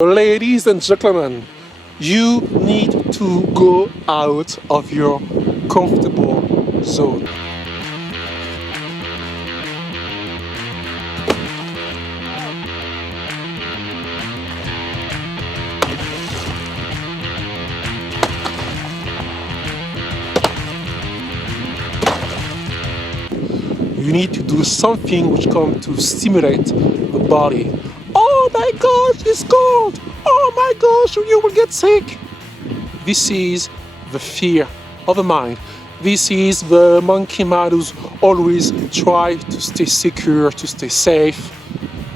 Ladies and gentlemen, you need to go out of your comfortable zone. You need to do something which comes to stimulate the body. Oh my gosh, it's cold! Oh my gosh, you will get sick! This is the fear of the mind. This is the monkey mind who's always try to stay secure, to stay safe.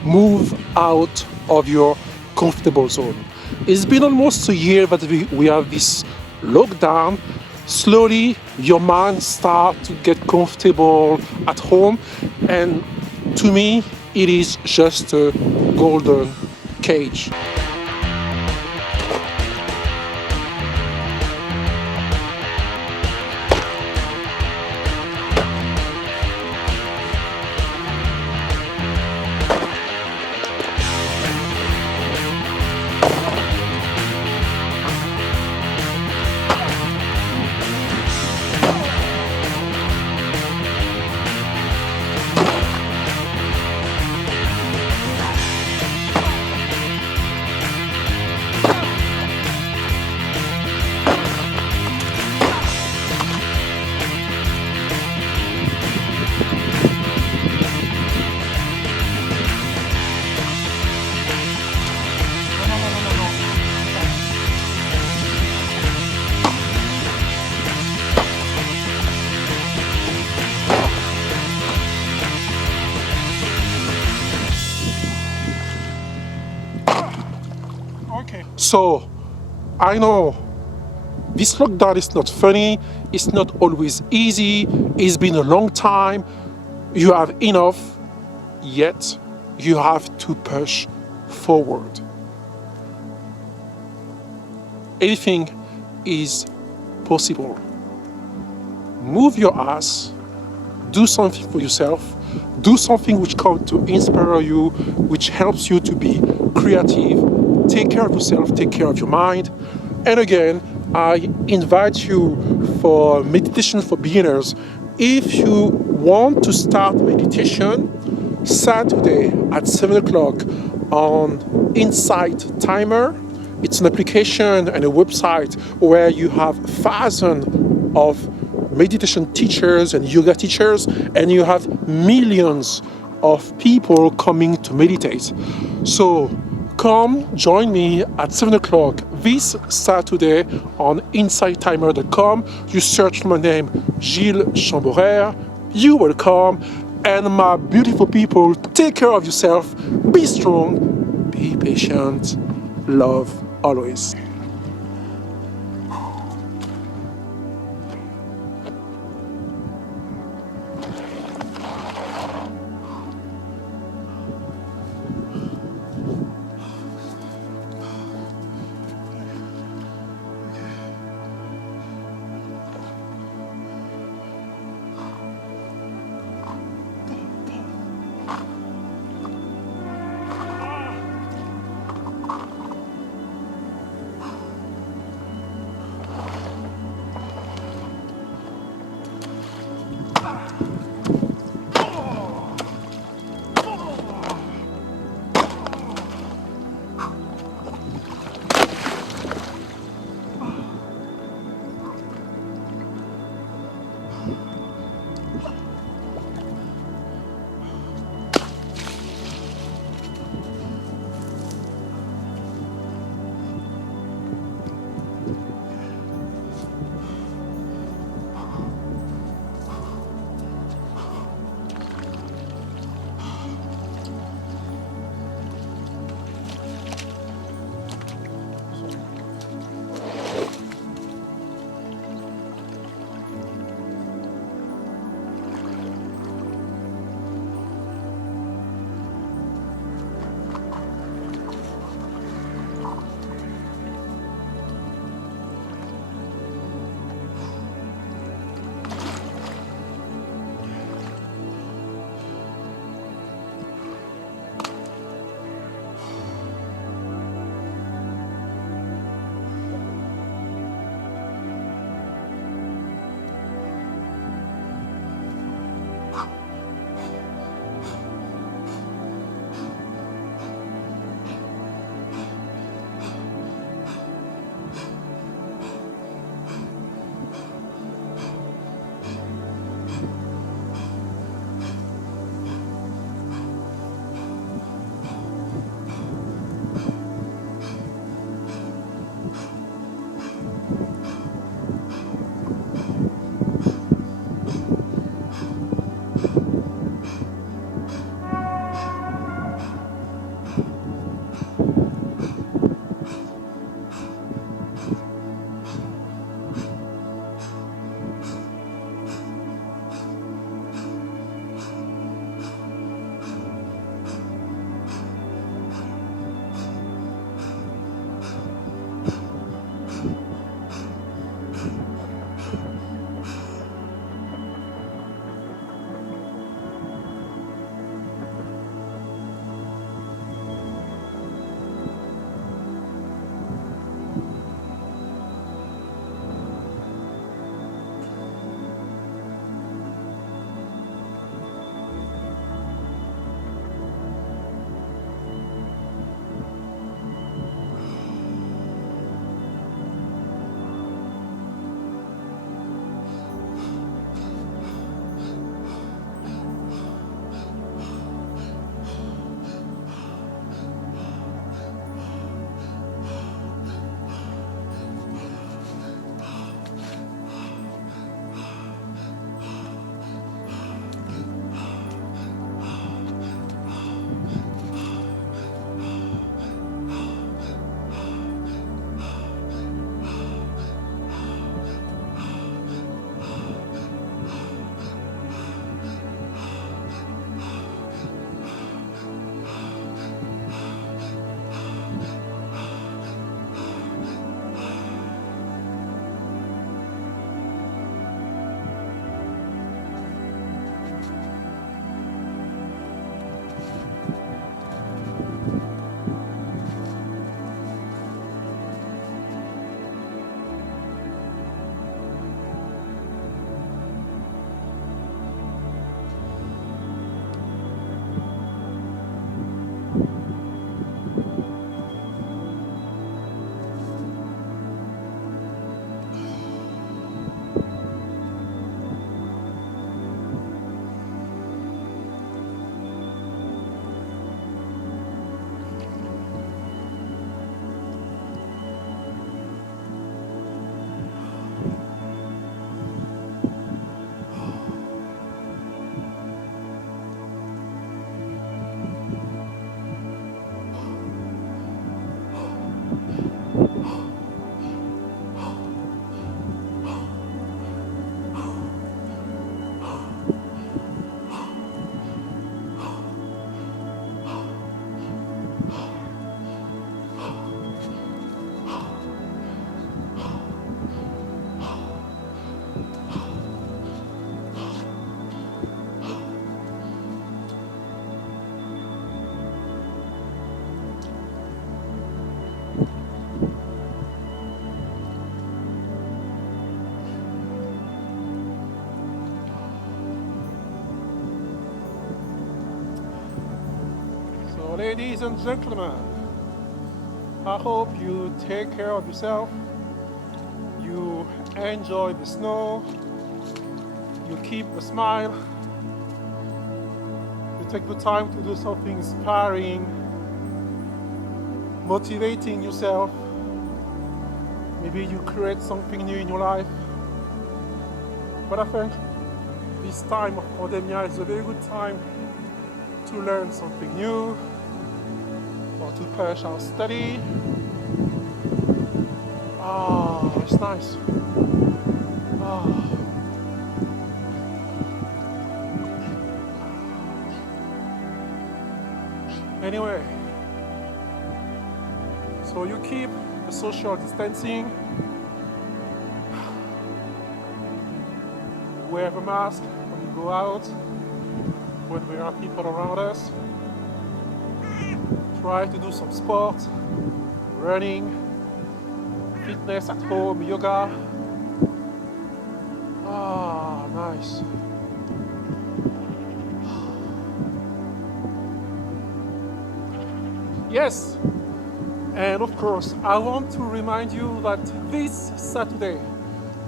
Move out of your comfortable zone. It's been almost a year that we have this lockdown. Slowly, your mind starts to get comfortable at home, and to me, it is just a golden cage. So, I know this lockdown is not funny, it's not always easy, it's been a long time, you have enough, yet you have to push forward. Anything is possible. Move your ass, do something for yourself, do something which comes to inspire you, which helps you to be creative. Take care of yourself, take care of your mind. And again, I invite you for meditation for beginners. If you want to start meditation, Saturday at 7 o'clock on Insight Timer. It's an application and a website where you have thousands of meditation teachers and yoga teachers, and you have millions of people coming to meditate. So come join me at 7 o'clock this Saturday on insighttimer.com. You search my name, Gilles Chamborer. You will come. And my beautiful people, take care of yourself. Be strong. Be patient. Love always. So, ladies and gentlemen, I hope you take care of yourself. You enjoy the snow. You keep a smile. You take the time to do something inspiring, motivating yourself. Maybe you create something new in your life. But I think this time of pandemia is a very good time to learn something new or to push our study. It's nice. Anyway, so you keep the social distancing, wear a mask when you go out, when there are people around us. Try to do some sport, running, fitness at home, yoga. Nice. Yes, and of course, I want to remind you that this Saturday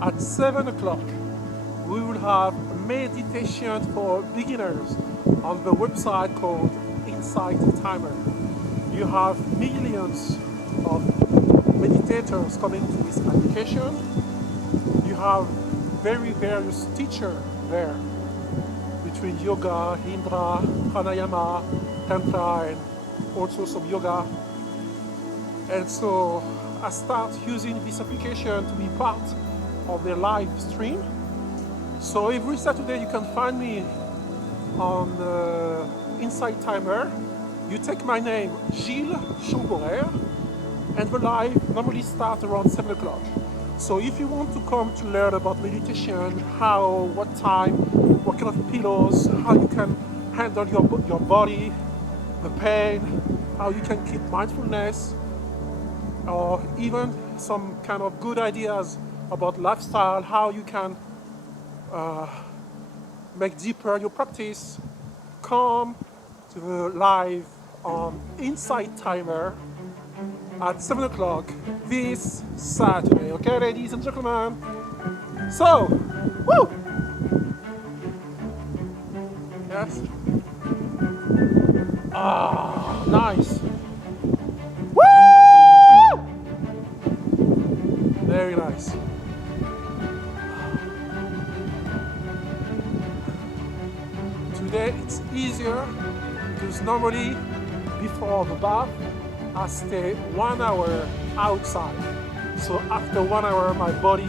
at 7 o'clock, we will have a meditation for beginners on the website called Insight Timer. You have millions of meditators coming to this application. You have very various teachers there between yoga, Indra, pranayama, tantra, and also some yoga. And so I start using this application to be part of their live stream. So every Saturday you can find me on Insight Timer. You take my name, Gilles Chamborer, and the live normally starts around 7 o'clock. So if you want to come to learn about meditation, how, what time, what kind of pillows, how you can handle your body, the pain, how you can keep mindfulness, or even some kind of good ideas about lifestyle, how you can make deeper your practice, come to the live on Insight Timer at 7 o'clock this Saturday. Okay, ladies and gentlemen? So, woo! Yes? Nice. Woo! Very nice. Today it's easier because normally before the bath I stay 1 hour outside. So after 1 hour my body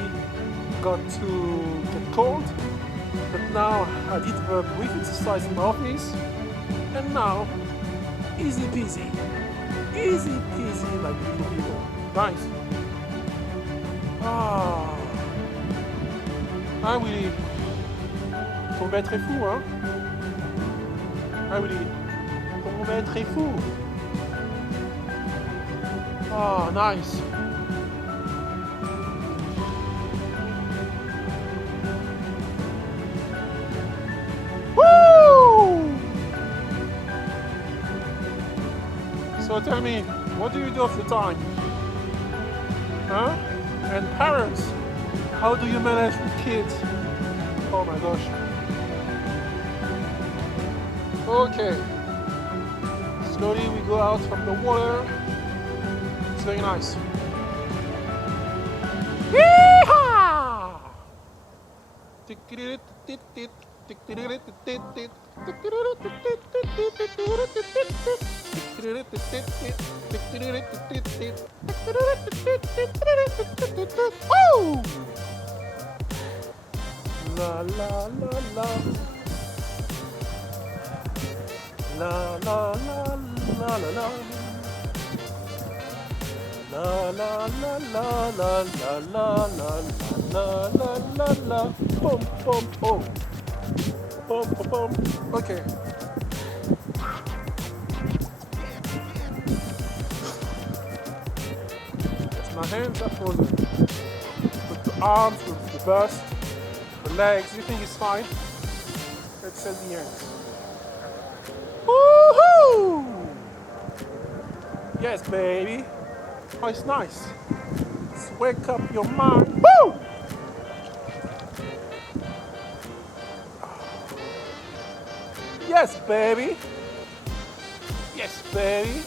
got to get cold. But now I did a brief exercise in my office and now easy peasy. Easy peasy like little people. Nice. Ah oui. Ton maître est fou, hein? Ah oui. Ton maître est fou. Ah, nice. Woo! So tell me, what do you do of your time? Huh? And parents, how do you manage with kids? Oh my gosh. Okay. Slowly we go out from the water. It's very nice. Yeehaw! Woo! La la la la. La la la la la la. La la la la la la la la la la la la. Boom boom boom. Boom boom boom. Okay. Yes, my hands are frozen. With the arms, with the bust, the legs, everything is fine. Let's set the ends. Woohoo! Yes, baby. Oh, it's nice. Let's wake up your mind. Woo! Yes, baby. Yes, baby.